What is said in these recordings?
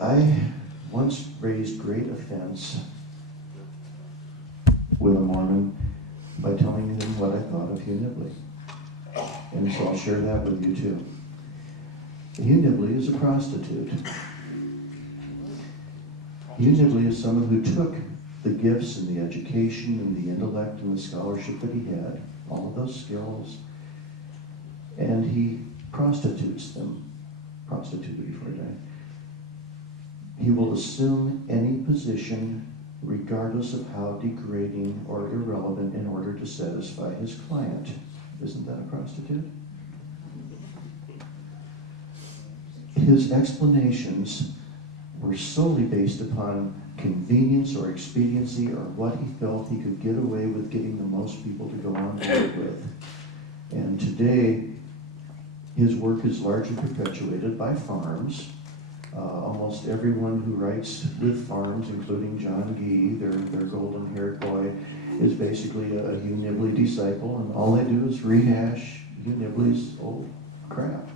I once raised great offense with a Mormon by telling him what I thought of Hugh Nibley. And so I'll share that with you too. Hugh Nibley is a prostitute. Hugh Nibley is someone who took the gifts and the education and the intellect and the scholarship that he had, all of those skills, and he prostitutes them, prostituted before he died. He will assume any position, regardless of how degrading or irrelevant, in order to satisfy his client. Isn't that a prostitute? His explanations were solely based upon convenience or expediency or what he felt he could get away with getting the most people to go on board with. And today, his work is largely perpetuated by farms. Almost everyone who writes with farms, including John Gee, their golden-haired boy, is basically a Hugh Nibley disciple, and all they do is rehash Hugh Nibley's old crap.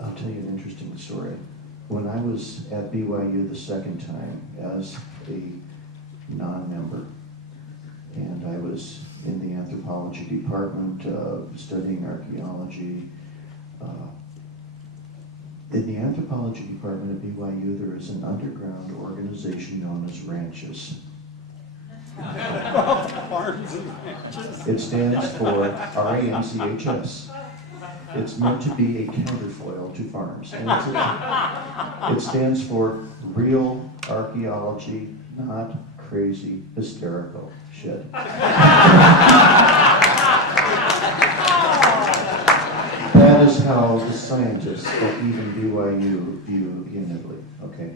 I'll tell you an interesting story. When I was at BYU the second time as a non-member, and I was in the anthropology department studying archaeology. In the anthropology department at BYU, there is an underground organization known as ranches. It stands for RANCHS. It's meant to be a counterfoil to farms. And it stands for real archaeology, not crazy, hysterical shit. That is how the scientists at even BYU view Hugh Nibley. Okay.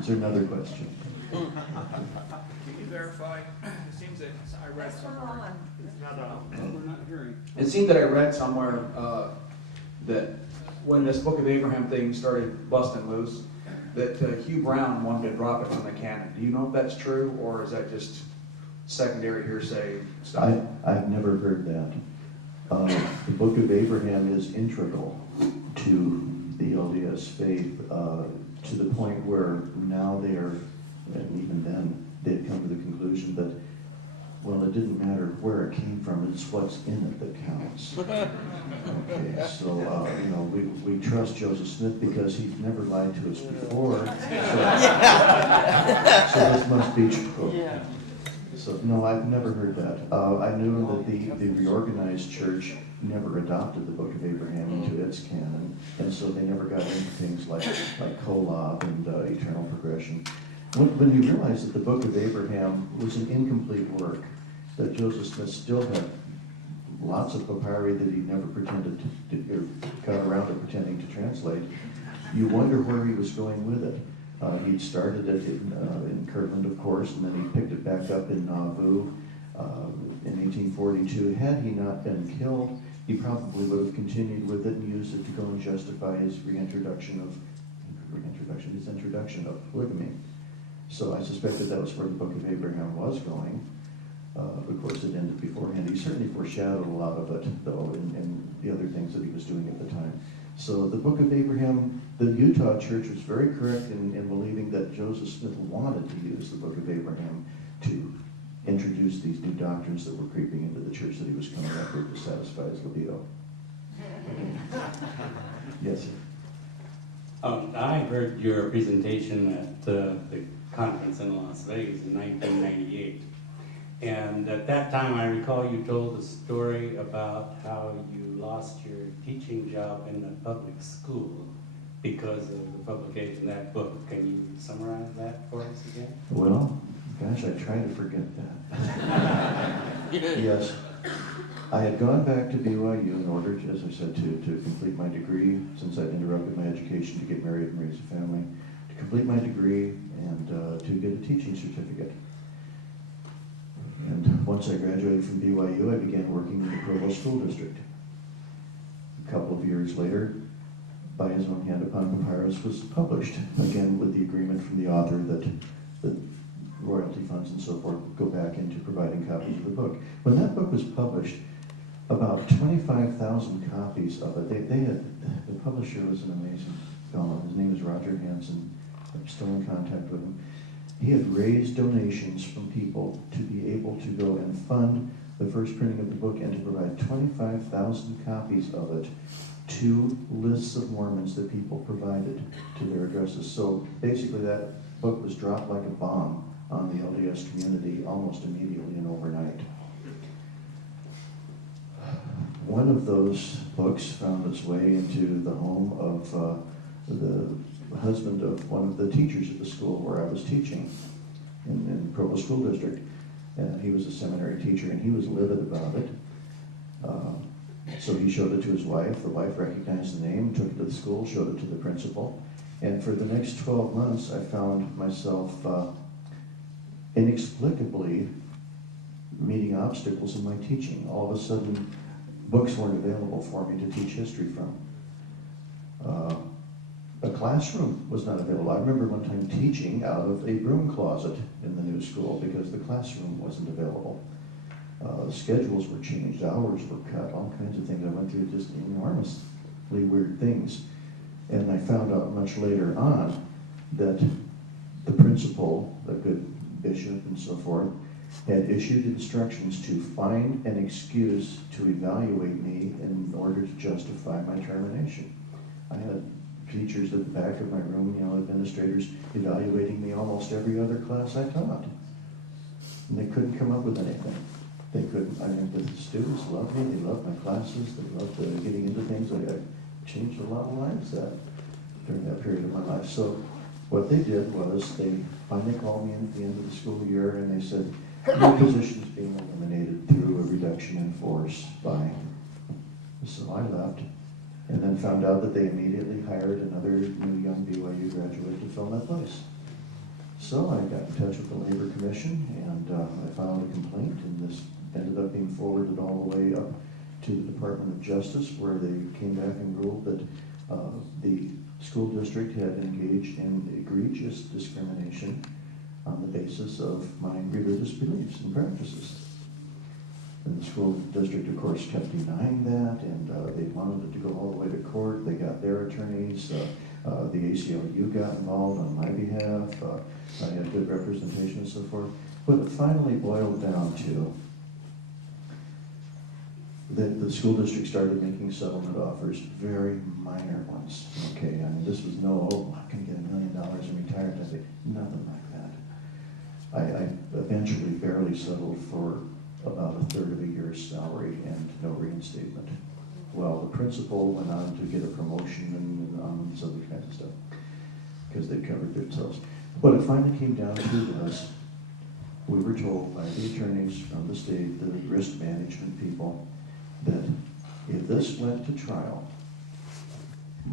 Is there another question? Can you verify? It seems that I read somewhere. We're not hearing. It seemed that I read somewhere that when this Book of Abraham thing started busting loose, that Hugh Brown wanted to drop it from the canon. Do you know if that's true, or is that just secondary hearsay stuff? I've never heard that. The Book of Abraham is integral to the LDS faith to the point where now they are, and even then, they've come to the conclusion that, well, it didn't matter where it came from, it's what's in it that counts. Okay, so, we trust Joseph Smith because he's never lied to us before, so this must be true. Yeah. So, no, I've never heard that. I knew that the reorganized church never adopted the Book of Abraham into its canon, and so they never got into things like Kolob and eternal progression. When you realize that the Book of Abraham was an incomplete work, that Joseph Smith still had lots of papyri that he never pretended to, or got around to pretending to translate, you wonder where he was going with it. He'd started it in Kirtland, of course, and then he picked it back up in Nauvoo in 1842. Had he not been killed, he probably would have continued with it and used it to go and justify his introduction of polygamy. So I suspect that was where the Book of Abraham was going. Of course, it ended beforehand. He certainly foreshadowed a lot of it, though, in the other things that he was doing at the time. So the Book of Abraham, the Utah Church was very correct in believing that Joseph Smith wanted to use the Book of Abraham to introduce these new doctrines that were creeping into the church that he was coming up with to satisfy his libido. Yes, sir. I heard your presentation at the conference in Las Vegas in 1998. And at that time, I recall you told a story about how you lost your teaching job in the public school because of the publication of that book. Can you summarize that for us again? Well, gosh, I try to forget that. Yes. I had gone back to BYU in order, as I said, to complete my degree, since I'd interrupted my education to get married and raise a family, to complete my degree and to get a teaching certificate. And once I graduated from BYU, I began working in the Provo School District. A couple of years later, By His Own Hand Upon Papyrus was published, again with the agreement from the author that royalty funds and so forth go back into providing copies of the book. When that book was published, about 25,000 copies of it. The publisher was an amazing fellow. His name is Roger Hansen. I'm still in contact with him. He had raised donations from people to be able to go and fund the first printing of the book and to provide 25,000 copies of it to lists of Mormons that people provided to their addresses. So basically that book was dropped like a bomb on the LDS community almost immediately and overnight. One of those books found its way into the home of the husband of one of the teachers at the school where I was teaching in the Provo School District. He was a seminary teacher and he was livid about it. So he showed it to his wife. The wife recognized the name, took it to the school, showed it to the principal. And for the next 12 months, I found myself inexplicably meeting obstacles in my teaching. All of a sudden, books weren't available for me to teach history from. A classroom was not available. I remember one time teaching out of a broom closet in the new school because the classroom wasn't available. Schedules were changed, hours were cut, all kinds of things. I went through just enormously weird things. And I found out much later on that the principal, a good bishop and so forth, had issued instructions to find an excuse to evaluate me in order to justify my termination. I had teachers at the back of my room, administrators evaluating me almost every other class I taught. And they couldn't come up with anything. They couldn't. I mean, the students loved me. They loved my classes. They loved getting into things. I changed a lot of lives during that period of my life. So what they did was they finally called me in at the end of the school year and they said, your position is being eliminated through a reduction in force by. So I left and then found out that they immediately hired another new young BYU graduate to fill my place. So I got in touch with the Labor Commission and I filed a complaint, and this ended up being forwarded all the way up to the Department of Justice, where they came back and ruled that the school district had engaged in egregious discrimination on the basis of my religious beliefs and practices. And the school district, of course, kept denying that, and they wanted it to go all the way to court. They got their attorneys. The ACLU got involved on my behalf. I had good representation and so forth. But it finally boiled down to that the school district started making settlement offers, very minor ones. Okay, I mean, this was no, oh, I can get $1 million and retire. I think nothing like that. I eventually barely settled for about a third of a year's salary and no reinstatement. Well, the principal went on to get a promotion and on some other kind of stuff because they covered themselves. What it finally came down to was we were told by the attorneys from the state, the risk management people, that if this went to trial,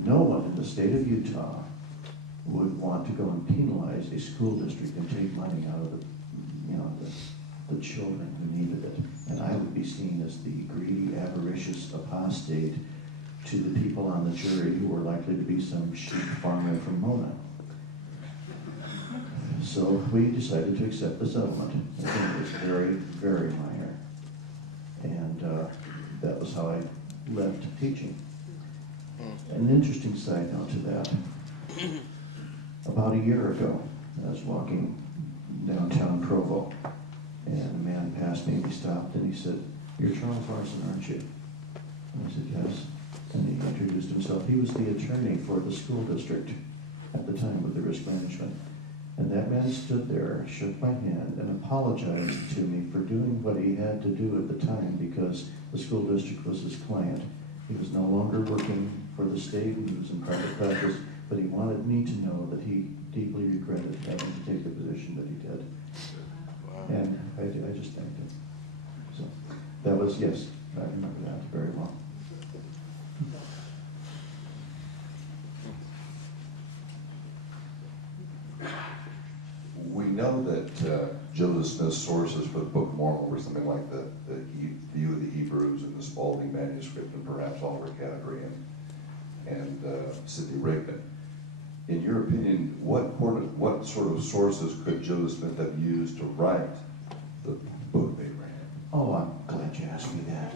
no one in the state of Utah would want to go and penalize a school district and take money out of the children who needed it. And I would be seen as the greedy, avaricious apostate to the people on the jury who were likely to be some sheep farmer from Mona. So we decided to accept the settlement. Again, it was very, very minor. And that was how I left teaching. An interesting side note to that. About a year ago, I was walking downtown Provo, and a man passed me and he stopped and he said, "You're Charles Larson, aren't you?" And I said, "Yes." And he introduced himself. He was the attorney for the school district at the time with the risk management. And that man stood there, shook my hand, and apologized to me for doing what he had to do at the time because the school district was his client. He was no longer working for the state, he was in private practice, but he wanted me to know that he deeply regretted having to take the position that he did. Wow. And I just thanked him. So that was, yes, I remember that very well. We know that Joseph Smith's sources for the Book of Mormon were something like the View of the Hebrews and the Spalding manuscript and perhaps Oliver Cowdery and Sidney Rigdon. In your opinion, what sort of sources could Joseph Smith have used to write the Book of Abraham? Oh, I'm glad you asked me that.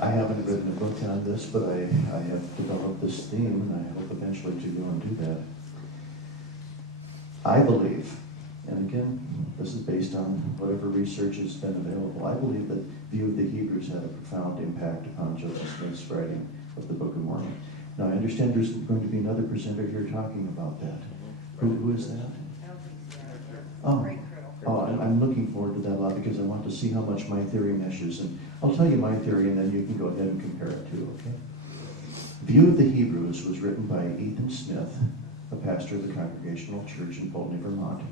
I haven't written a book on this, but I have developed this theme, and I hope eventually to go and do that. I believe, and again, this is based on whatever research has been available, I believe that View of the Hebrews had a profound impact upon Joseph Smith's writing of the Book of Mormon. Now, I understand there's going to be another presenter here talking about that. Who is that? Oh, I'm looking forward to that a lot because I want to see how much my theory meshes. And I'll tell you my theory, and then you can go ahead and compare it too, okay? View of the Hebrews was written by Ethan Smith, a pastor of the Congregational Church in Poultney, Vermont.